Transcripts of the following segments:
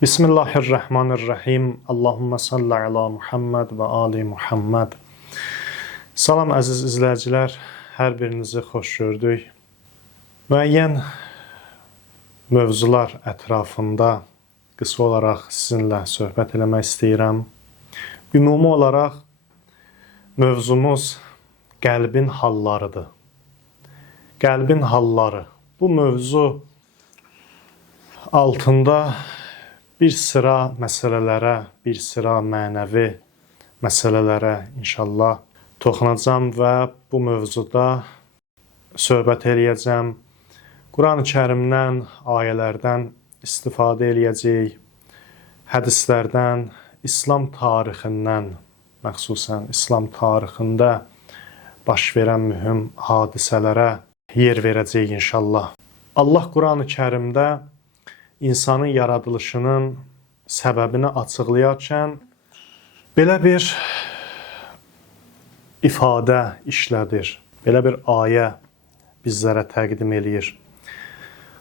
Bismillahirrahmanirrahim. Allahumma salli ala Muhammed və ali Muhammed. Salam əziz izləyicilər, hər birinizi xoş gördük. Müəyyən mövzular ətrafında qısa olaraq sizinlə söhbət eləmək istəyirəm. Ümumi olaraq mövzumuz qəlbin hallarıdır. Qəlbin halları. Bu mövzu altında bir sıra məsələlərə, bir sıra mənəvi məsələlərə inşallah toxunacağam və bu mövzuda söhbət eləyəcəm. Quran-ı Kərimdən, ayələrdən istifadə eləyəcək, hədislərdən, İslam tarixindən, məxsusən İslam tarixində baş verən mühüm hadisələrə yer verəcək inşallah. Allah Quran-ı Kərimdə insanın yaradılışının səbəbini açıqlayarkən belə bir ifadə işlədir, belə bir ayə bizlərə təqdim eləyir.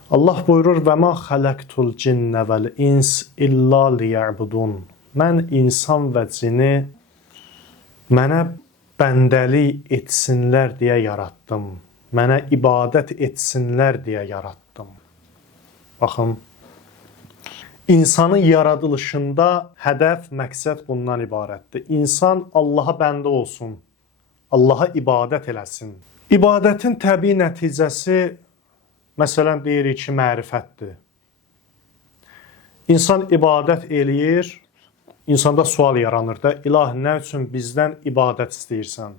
Allah buyurur: "Və ma xalaqtul cinnə vel ins illa liya'budun." Mən insan və cini mənə bəndəlik etsinlər deyə yaratdım. Mənə ibadət etsinlər deyə yaratdım. Baxın, İnsanın yaradılışında hədəf, məqsəd bundan ibarətdir. İnsan Allaha bəndə olsun, Allaha ibadət eləsin. İbadətin təbii nəticəsi, məsələn, deyirik ki, mərifətdir. İnsan ibadət eləyir, insanda sual yaranır da, İlahi, nə üçün bizdən ibadət istəyirsən?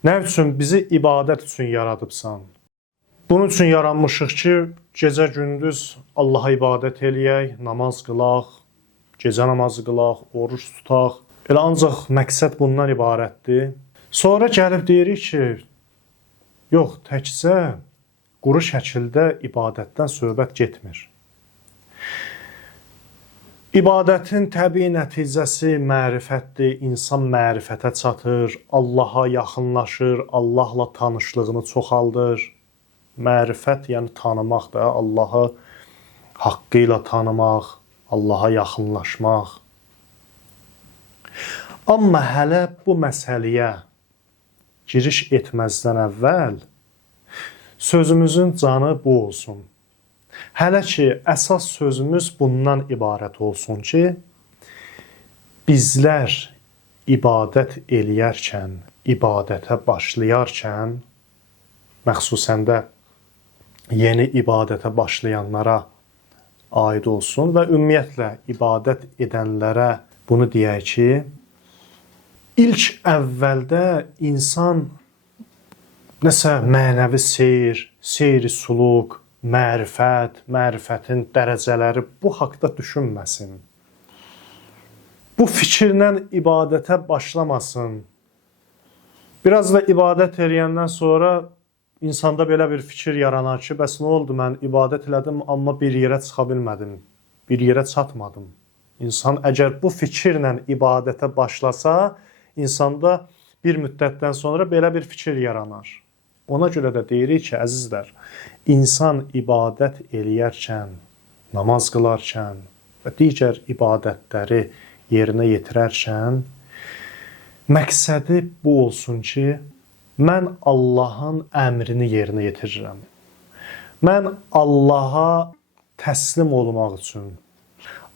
Nə üçün bizi ibadət üçün yaradıbsan? Bunun üçün yaranmışıq ki, gecə-gündüz Allaha ibadət eləyək, namaz qılaq, gecə namazı qılaq, oruç tutaq. Elə ancaq məqsəd bundan ibarətdir. Sonra gəlib deyirik ki, yox, təkcə quru şəkildə ibadətdən söhbət getmir. İbadətin təbii nəticəsi mərifətdir, insan mərifətə çatır, Allaha yaxınlaşır, Allahla tanışlığını çoxaldır. Mərifət, yəni tanımaq da, Allahı haqqı ilə tanımaq, Allaha yaxınlaşmaq. Amma hələ bu məsələyə giriş etməzdən əvvəl sözümüzün canı bu olsun. Hələ ki, əsas sözümüz bundan ibarət olsun ki, bizlər ibadət eləyərkən, ibadətə başlayarkən, məxsusən də yeni ibadətə başlayanlara aid olsun və ümumiyyətlə ibadət edənlərə bunu deyək ki, ilk əvvəldə insan nəsə mənəvi seyr, seyri suluq, mərifət, mərifətin dərəcələri bu haqda düşünməsin. Bu fikirlə ibadətə başlamasın. Biraz da ibadət eləyəndən sonra İnsanda belə bir fikir yaranar ki, bəs nə oldu, mən ibadət elədim, amma bir yerə çıxa bilmədim, bir yerə çatmadım. İnsan əgər bu fikirlə ibadətə başlasa, insanda bir müddətdən sonra belə bir fikir yaranar. Ona görə də deyirik ki, əzizlər, insan ibadət eləyərkən, namaz qılarkən və digər ibadətləri yerinə yetirərkən, məqsədi bu olsun ki, mən Allahın əmrini yerinə yetirirəm. Mən Allaha təslim olmaq üçün,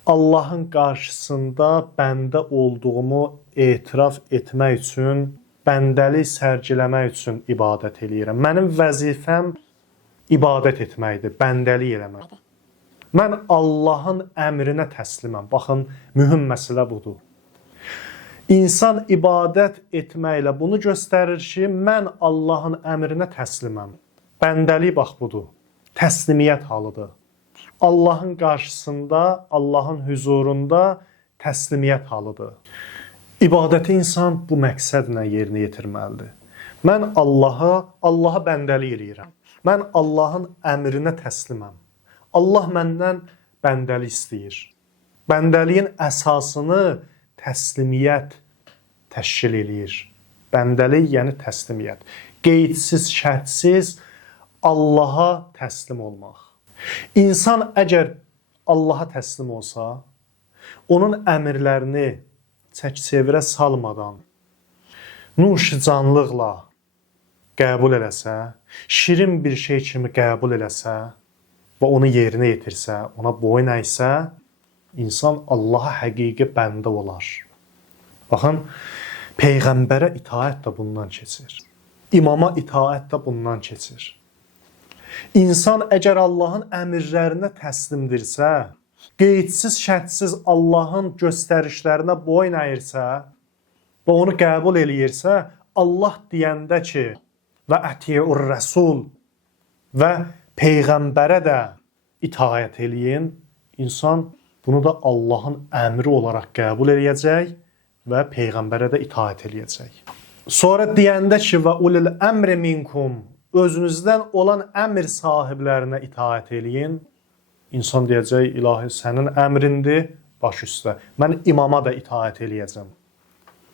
Allahın qarşısında bəndə olduğumu etiraf etmək üçün, bəndəlik sərgiləmək üçün ibadət eləyirəm. Mənim vəzifəm ibadət etməkdir, bəndəlik eləməkdir. Mən Allahın əmrinə təsliməm. Baxın, mühüm məsələ budur. İnsan ibadət etməklə bunu göstərir ki, mən Allahın əmrinə təsliməm. Bəndəlik bax budur. Təslimiyyət halıdır. Allahın qarşısında, Allahın huzurunda təslimiyyət halıdır. İbadəti insan bu məqsədlə yerinə yetirməlidir. Mən Allaha bəndəlik eləyirəm. Mən Allahın əmrinə təsliməm. Allah məndən bəndəlik istəyir. Bəndəliyin əsasını təslimiyyət təşkil eləyir. Bəndəlik yəni təslimiyyət. Qeydsiz, şərtsiz Allaha təslim olmaq. İnsan əgər Allaha təslim olsa, onun əmrlərini çək-çevirə salmadan, nuşcanlıqla qəbul eləsə, şirin bir şey kimi qəbul eləsə və onu yerinə yetirsə, ona boyun əysə, insan Allaha həqiqi bəndə olar. Baxın, Peyğəmbərə itaət də bundan keçir. İmama itaət də bundan keçir. İnsan əgər Allahın əmrlərinə təslimdirsə, qeydsiz, şərtsiz Allahın göstərişlərinə boyun əyirsə və onu qəbul eləyirsə, Allah deyəndə ki, və ətiur rəsul və Peyğəmbərə də itaət eləyin, insan bunu da Allahın əmri olaraq qəbul eləyəcək və Peyğəmbərə də itaət eləyəcək. Sonra deyəndə ki, və ulul əmri minkum, özünüzdən olan əmr sahiblərinə itaət eləyin, insan deyəcək, ilahi sənin əmrindir, baş üstə. Mən imama da itaət eləyəcəm.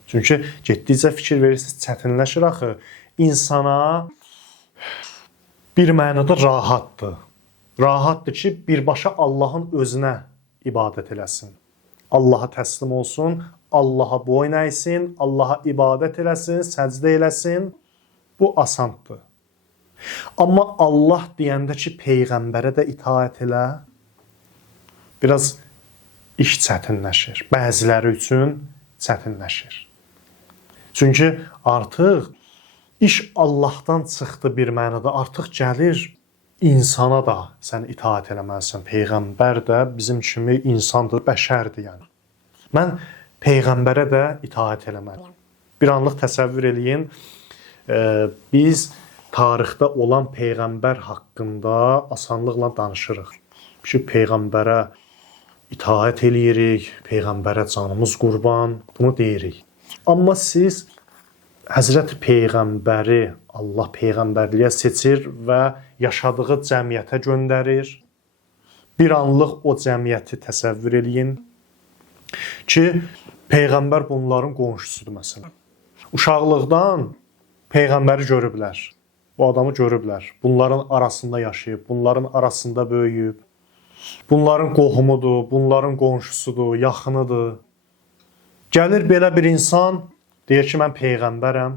Çünki getdikcə fikir verirsiniz, çətinləşir axı. İnsana bir mənada rahatdır. Rahatdır ki, birbaşa Allahın özünə ibadət eləsin. Allaha təslim olsun, Allaha boyun əysin, Allaha ibadət eləsin, səcdə eləsin. Bu asandır. Amma Allah deyəndə ki, Peyğəmbərə də itaət elə, biraz iş çətinləşir. Bəziləri üçün çətinləşir. Çünki artıq iş Allahdan çıxdı bir mənada. Artıq gəlir insana da sən itaət eləməlisən. Peyğəmbər də bizim kimi insandır, bəşərdir yəni. Mən Peyğəmbərə də itaət eləməliyəm. Bir anlıq təsəvvür eləyin, biz tarixdə olan Peyğəmbər haqqında asanlıqla danışırıq. Ki, Peyğəmbərə itaət eləyirik, Peyğəmbərə canımız qurban, bunu deyirik. Amma siz Həzrəti Peyğəmbəri Allah Peyğəmbərliyə seçir və yaşadığı cəmiyyətə göndərir. Bir anlıq o cəmiyyəti təsəvvür eləyin ki, Peyğəmbər bunların qonşusudur məsələn. Uşaqlıqdan Peyğəmbəri görüblər, bu adamı görüblər. Bunların arasında yaşayıb, bunların arasında böyüyüb. Bunların qohumudur, bunların qonşusudur, yaxınıdır. Gəlir belə bir insan, deyir ki, mən Peyğəmbərəm.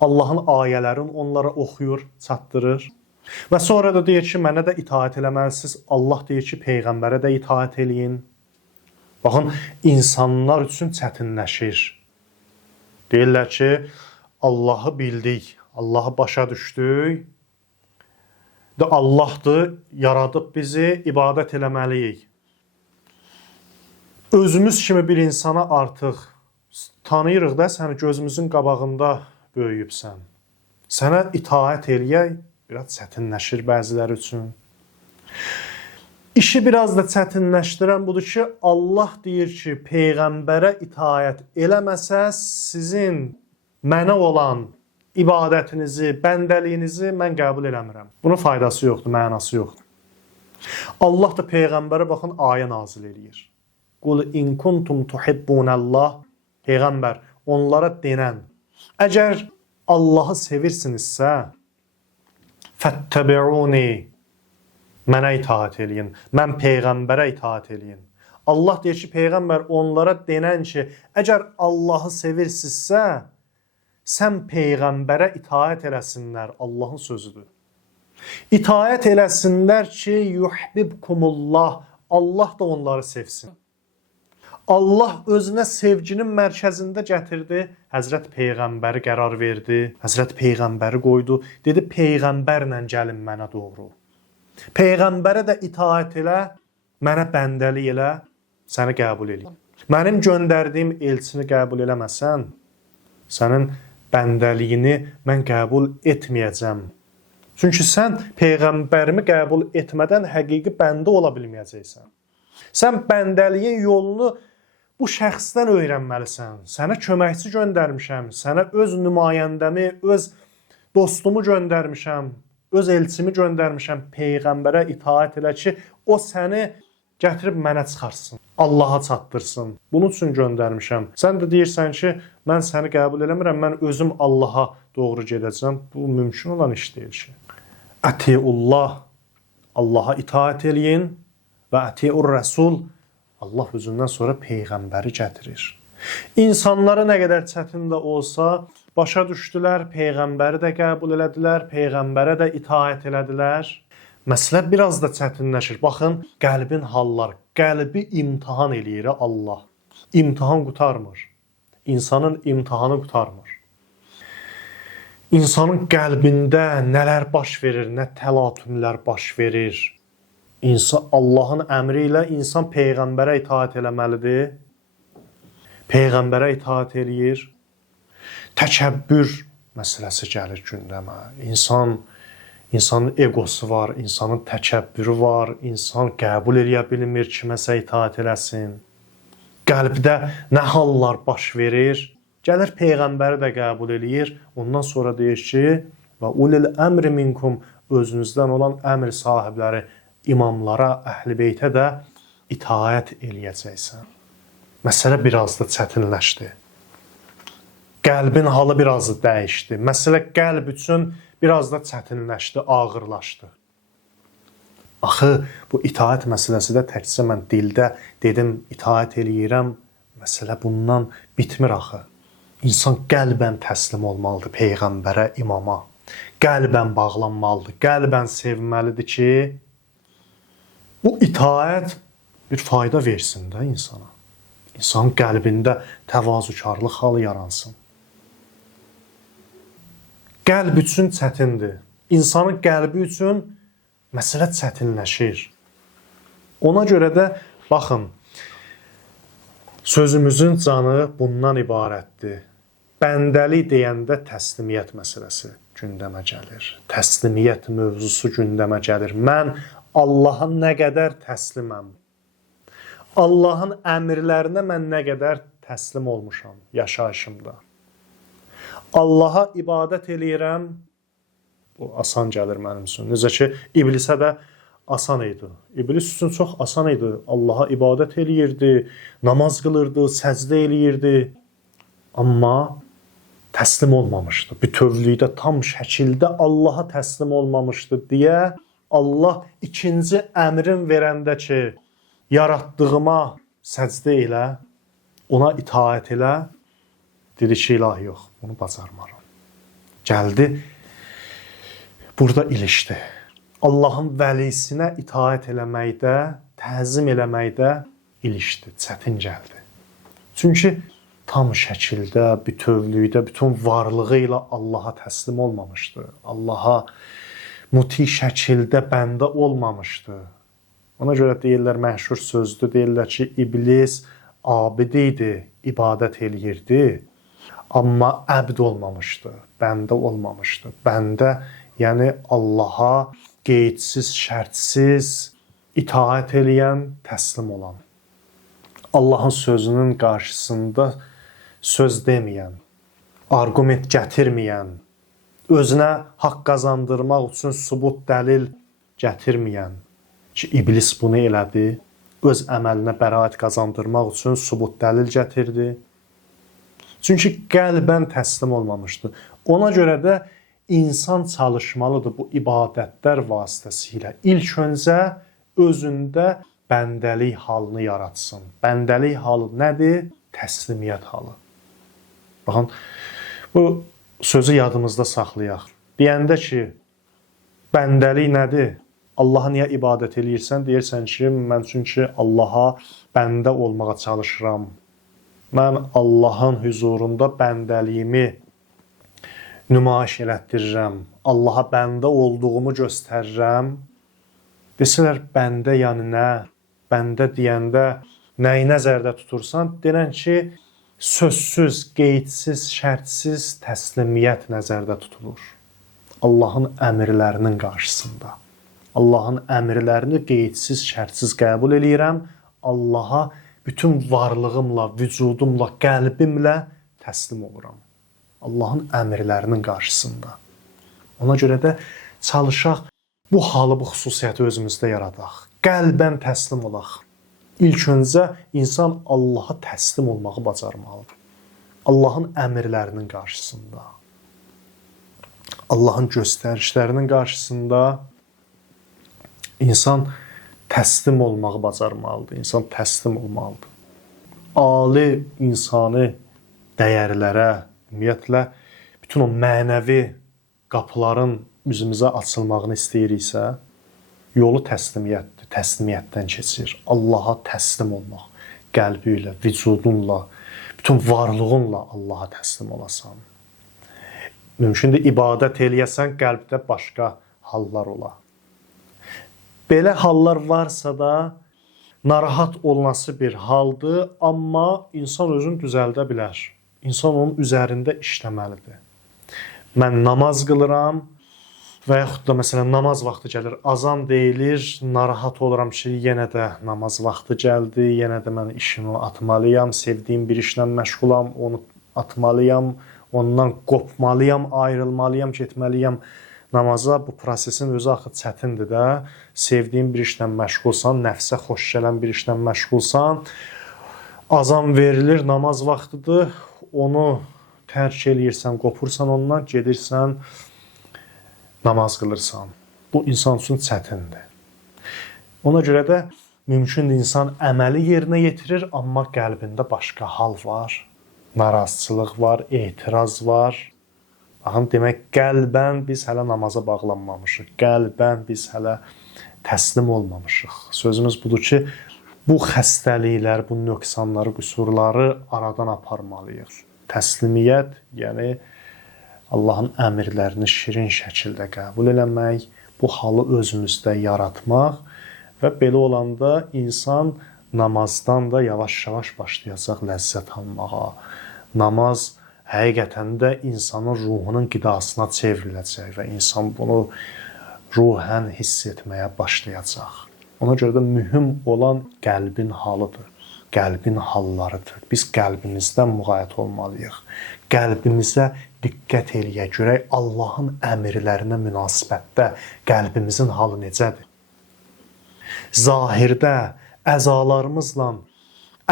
Allahın ayələrini onlara oxuyur, çatdırır. Və sonra da deyir ki, mənə də itaət eləməlisiniz. Allah deyir ki, Peyğəmbərə də itaət eləyin. Baxın, insanlar üçün çətinləşir. Deyirlər ki, Allahı bildik, Allahı başa düşdük. Allahdır, yaradıb bizi, ibadət eləməliyik. Özümüz kimi bir insana artıq tanıyırıq da, səni gözümüzün qabağında böyüyübsən. Sənə itaət eləyək, biraz çətinləşir bəziləri üçün. İşi biraz da çətinləşdirən budur ki, Allah deyir ki, Peyğəmbərə itaət eləməsəz, sizin mənə olan ibadətinizi, bəndəliyinizi mən qəbul eləmirəm. Bunun faydası yoxdur, mənası yoxdur. Allah da Peyğəmbərə baxın, ayə nazil eləyir. Qul in kuntum tuhibbunallah. Peyğəmbər, onlara denən, əgər Allahı sevirsinizsə, fəttəbi'uni, mənə itaət eləyin, mən Peyğəmbərə itaət eləyin. Allah deyir ki, Peyğəmbər onlara denən ki, əgər Allahı sevirsinizsə, sən Peyğəmbərə itaət eləsinlər, Allahın sözüdür. İtaət eləsinlər ki, yuhbibkumullah, Allah da onları sevsin. Allah özünə sevginin mərkəzində gətirdi, Həzrət Peyğəmbəri qərar verdi, Həzrət Peyğəmbəri qoydu, dedi, Peyğəmbərlə gəlin mənə doğru. Peyğəmbərə də itaət elə, mənə bəndəlik elə, səni qəbul eləyim. Mənim göndərdiyim elçini qəbul eləməsən, sənin bəndəliyini mən qəbul etməyəcəm. Çünki sən Peyğəmbərimi qəbul etmədən həqiqi bəndə ola bilməyəcəksən. Sən bəndəliyin yolunu bu şəxsdən öyrənməlisən. Sənə köməkçi göndərmişəm, sənə öz nümayəndəmi, öz dostumu göndərmişəm, öz elçimi göndərmişəm. Peyğəmbərə itaət elə ki, o səni gətirib mənə çıxarsın, Allaha çatdırsın. Bunun üçün göndərmişəm. Sən də deyirsən ki, mən səni qəbul eləmirəm, mən özüm Allaha doğru gedəcəm. Bu mümkün olan iş deyil ki. Ətiullah, Allaha itaət eləyin və ətiur rəsul, Allah özündən sonra peyğəmbəri gətirir. İnsanlara nə qədər çətin də olsa, başa düşdülər, peyğəmbəri də qəbul elədilər, peyğəmbərə də itaət elədilər. Məsələ biraz da çətinləşir. Baxın, qəlbin halları, qəlbi imtahan eləyir Allah. İmtahan qurtarmır. İnsanın imtahanı qurtarmır. İnsanın qəlbində nələr baş verir, nə təlatümlər baş verir. Allahın əmri ilə insan peyğəmbərə itaət eləməlidir. Peyğəmbərə itaət eləyir. Təkəbbür məsələsi gəlir gündəmə. İnsanın egosu var, insanın təkəbbürü var, insan qəbul eləyə bilmir, kiməsə itaət eləsin. Qəlbdə nə hallar baş verir? Gəlir peyğəmbəri də qəbul eləyir. Ondan sonra deyir ki, və ulil əmri minkum, özünüzdən olan əmr sahibləri, imamlara, əhl-i beytə də itaət eləyəcəksən. Məsələ biraz da çətinləşdi. Qəlbin halı biraz da dəyişdi. Məsələ qəlb üçün biraz da çətinləşdi, ağırlaşdı. Axı, bu itaət məsələsi də təkcə mən dildə dedim, itaət eləyirəm, məsələ bundan bitmir axı. İnsan qəlbən təslim olmalıdır peyğəmbərə, imama. Qəlbən bağlanmalıdır, qəlbən sevməlidir ki, bu itaət bir fayda versin də insana. İnsanın qəlbində təvazökarlıq halı yaransın. Qəlb üçün çətindir. İnsanın qəlbi üçün məsələ çətinləşir. Ona görə də, baxın, sözümüzün canı bundan ibarətdir. Bəndəli deyəndə təslimiyyət məsələsi gündəmə gəlir. Təslimiyyət mövzusu gündəmə gəlir. Mən Allaha nə qədər təsliməm? Allahın əmrlərinə mən nə qədər təslim olmuşam yaşayışımda? Allaha ibadət eləyirəm. Bu asan gəlir mənim üçün. Necə ki, iblisə də asan idi. İblis üçün çox asan idi. Allaha ibadət eləyirdi, namaz qılırdı, səcdə eləyirdi. Amma təslim olmamışdı. Bütövlükdə, tam şəkildə Allaha təslim olmamışdı deyə Allah ikinci əmrin verəndə ki, yaratdığıma səcdə elə, ona itaət elə, dedi ki, ilahi yox, bunu bacarmaram. Gəldi, burada ilişdi. Allahın vəlisinə itaət eləməkdə, təzim eləməkdə ilişdi, çətin gəldi. Çünki tam şəkildə, bütövlükdə, bütün varlığı ilə Allaha təslim olmamışdı. Allaha muti şəkildə bəndə olmamışdı. Ona görə deyirlər, məşhur sözdür, deyirlər ki, iblis abid idi, ibadət eləyirdi, amma əbd olmamışdı, bəndə olmamışdı. Bəndə, yəni Allaha qeydsiz, şərtsiz itaət eləyən, təslim olan. Allahın sözünün qarşısında söz deməyən, arqument gətirməyən, özünə haqq qazandırmaq üçün sübut dəlil gətirməyən ki, iblis bunu elədi, öz əməlinə bəraət qazandırmaq üçün sübut dəlil gətirdi. Çünki qəlbən təslim olmamışdı. Ona görə də insan çalışmalıdır bu ibadətlər vasitəsilə. İlk öncə özündə bəndəlik halını yaratsın. Bəndəlik halı nədir? Təslimiyyət halı. Baxın, bu sözü yadımızda saxlayaq. Deyəndə ki, bəndəlik nədir? Allaha niyə ibadət eləyirsən? Deyirsən ki, mən çünki Allaha bəndə olmağa çalışıram. Mən Allahın huzurunda bəndəliyimi nümayiş elətdirirəm. Allaha bəndə olduğumu göstərirəm. Desələr, bəndə yəni nə? Bəndə deyəndə nəyi nəzərdə tutursan? Deyən ki, sözsüz, qeydsiz, şərtsiz təslimiyyət nəzərdə tutulur. Allahın əmrlərinin qarşısında. Allahın əmrlərini qeydsiz, şərtsiz qəbul eləyirəm. Allaha bütün varlığımla, vücudumla, qəlbimlə təslim oluram. Allahın əmrlərinin qarşısında. Ona görə də çalışaq bu halı, bu xüsusiyyəti özümüzdə yaradaq. Qəlbən təslim olaq. İlk öncə insan Allaha təslim olmağı bacarmalıdır. Allahın əmrlərinin qarşısında, Allahın göstərişlərinin qarşısında insan təslim olmağı bacarmalıdır. İnsan təslim olmalıdır. Ali insani dəyərlərə, ümumiyyətlə, bütün o mənəvi qapıların üzümüzə açılmağını istəyiriksə, yolu təslimiyyətdir, təslimiyyətdən keçir. Allaha təslim olmaq, qəlbi ilə, vücudunla, bütün varlığınla Allaha təslim olasan. Mümkündür, ibadət eləyəsən, qəlbdə başqa hallar ola. Belə hallar varsa da, narahat olması bir haldır, amma insan özünü düzəldə bilər. İnsan onun üzərində işləməlidir. Mən namaz qılıram və yaxud da məsələn namaz vaxtı gəlir, azan deyilir, narahat oluram ki, yenə də namaz vaxtı gəldi, yenə də mən işimi atmalıyam, sevdiyim bir işlə məşğulam, onu atmalıyam, ondan qopmalıyam, ayrılmalıyam, getməliyəm namaza. Bu prosesin özü axı çətindir də. Sevdiyin bir işlə məşğulsan, nəfsə xoş gələn bir işlə məşğulsan, azan verilir, namaz vaxtıdır, onu tərk eləyirsən, qopursan ondan, gedirsən, namaz qılırsan. Bu insan üçün çətindir. Ona görə də mümkündür insan əməli yerinə yetirir, amma qəlbində başqa hal var. Narazıçılıq var, etiraz var. Baxın, demək, qəlbən biz hələ namaza bağlanmamışıq. Qəlbən biz hələ təslim olmamışıq. Sözümüz budur ki, bu xəstəliklər, bu nöqsanları, qüsurları aradan aparmalıyıq. Təslimiyyət, yəni Allahın əmrlərini şirin şəkildə qəbul eləmək, bu halı özümüzdə yaratmaq və belə olanda insan namazdan da yavaş-yavaş başlayacaq ləzzət almağa. Namaz həqiqətən də insanın ruhunun qidasına çevriləcək və insan bunu ruhən hiss etməyə başlayacaq. Ona görə də mühüm olan qəlbin halıdır, qəlbin hallarıdır. Biz qəlbimizdən müğayət olmalıyıq. Qəlbimizə diqqət eləyək, görək Allahın əmrlərinə münasibətdə qəlbimizin halı necədir? Zahirdə əzalarımızla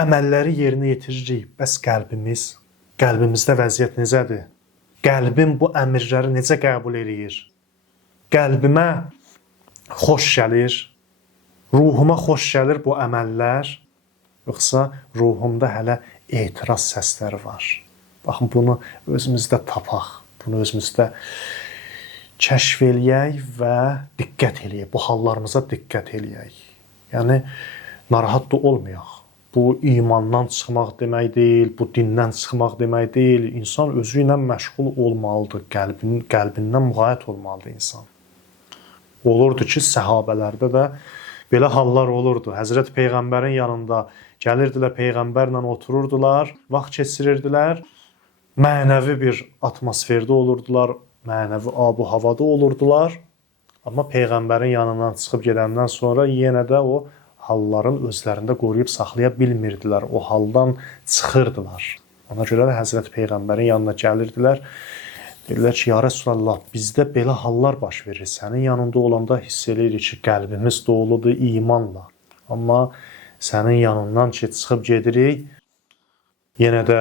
əməlləri yerinə yetiririk, bəs qəlbimizdə vəziyyət necədir? Qəlbim bu əmrləri necə qəbul eləyir? Qəlbimə xoş gəlir, ruhuma xoş gəlir bu əməllər, yoxsa ruhumda hələ etiraz səsləri var. Baxın, bunu özümüzdə tapaq, bunu özümüzdə kəşf eləyək və diqqət eləyək, bu hallarımıza diqqət eləyək. Yəni, narahat da olmayaq. Bu imandan çıxmaq demək deyil, bu dindən çıxmaq demək deyil. İnsan özü ilə məşğul olmalıdır, qəlbindən müğayət olmalıdır insan. Olurdu ki, səhabələrdə də belə hallar olurdu. Həzrət Peyğəmbərin yanında gəlirdilər, Peyğəmbərlə otururdular, vaxt keçirirdilər, mənəvi bir atmosferdə olurdular, mənəvi abu havada olurdular. Amma Peyğəmbərin yanından çıxıb gedəndən sonra yenə də o halların özlərində qoruyub saxlaya bilmirdilər, o haldan çıxırdılar. Ona görə də Həzrət Peyğəmbərin yanına gəlirdilər, deyirlər ki, ya Rəsulallah, bizdə belə hallar baş verir. Sənin yanında olanda hiss eləyirik ki, qəlbimiz doludur imanla. Amma sənin yanından ki, çıxıb gedirik, yenə də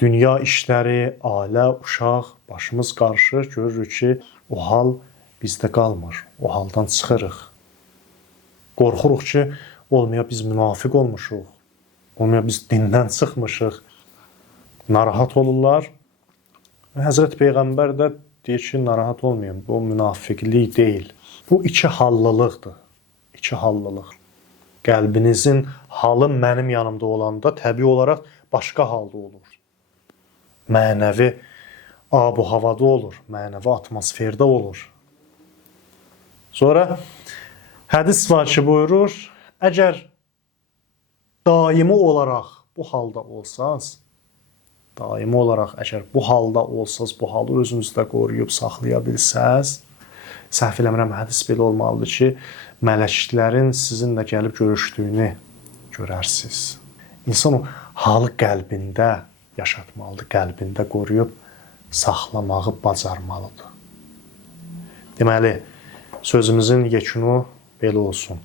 dünya işləri, ailə, uşaq, başımız qarışır, görürük ki, o hal bizdə qalmır, o haldan çıxırıq. Qorxuruq ki, olmaya biz münafiq olmuşuq, olmaya biz dindən çıxmışıq, narahat olurlar. Həzrət Peyğəmbər də deyir ki, narahat olmayın, bu münafiqlik deyil. Bu iki hallılıqdır, iki hallılıq. Qəlbinizin halı mənim yanımda olanda təbii olaraq başqa halda olur. Mənəvi abu havada olur, mənəvi atmosferdə olur. Sonra hədis var ki, buyurur, əgər daimi olaraq bu halda olsanız, daimi olaraq əgər bu halda olsanız, bu halı özünüzdə qoruyub saxlaya bilsəz, səhv eləmirəm, hədis belə olmalıdır ki, mələklərin sizinlə gəlib görüşdüyünü görərsiniz. İnsan o halı qəlbində yaşatmalıdır, qəlbində qoruyub saxlamağı bacarmalıdır. Deməli, sözümüzün yekunu belə olsun.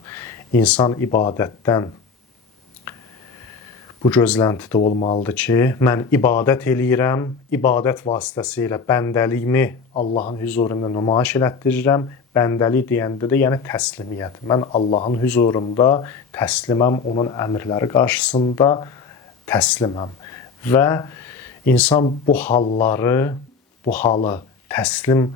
İnsan ibadətdən, bu gözləntidə olmalıdır ki, mən ibadət eləyirəm, ibadət vasitəsilə bəndəliyimi Allahın huzurunda nümayiş elətdirirəm. Bəndəlik deyəndə də yəni təslimiyyət. Mən Allahın huzurunda təsliməm, onun əmrləri qarşısında təsliməm. Və insan bu halı təslim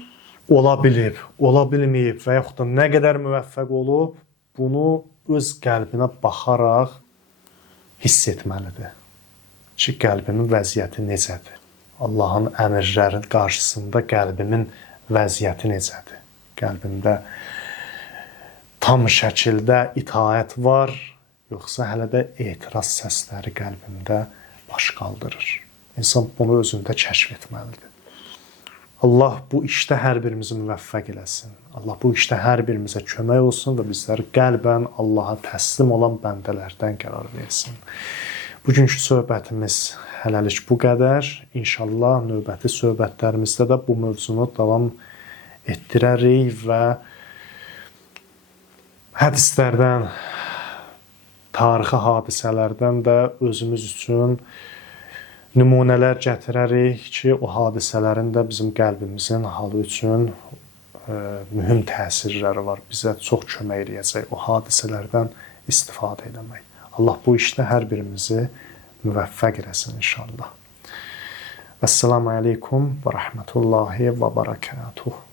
ola bilib, ola bilməyib və yaxud da nə qədər müvəffəq olub, bunu öz qəlbinə baxaraq hiss etməlidir ki, qəlbimin vəziyyəti necədir? Allahın əmrlərinin qarşısında qəlbimin vəziyyəti necədir? Qəlbimdə tam şəkildə itaət var, yoxsa hələ də etiraz səsləri qəlbimdə baş qaldırır? İnsan bunu özündə kəşf etməlidir. Allah bu işdə hər birimizi müvəffəq eləsin. Allah bu işdə hər birimizə kömək olsun və bizləri qəlbən Allaha təslim olan bəndələrdən qərar versin. Bugünkü söhbətimiz hələlik bu qədər. İnşallah növbəti söhbətlərimizdə də bu mövzunu davam etdirərik və hədislərdən, tarixi hadisələrdən də özümüz üçün nümunələr gətirərik ki, o hadisələrin də bizim qəlbimizin halı üçün mühüm təsirləri var. Bizə çox kömək eləyəcək o hadisələrdən istifadə etmək. Allah bu işdə hər birimizi müvəffəq eləsin inşallah. Vəssalamu aleykum və rəhmətullahi və barakatuhu.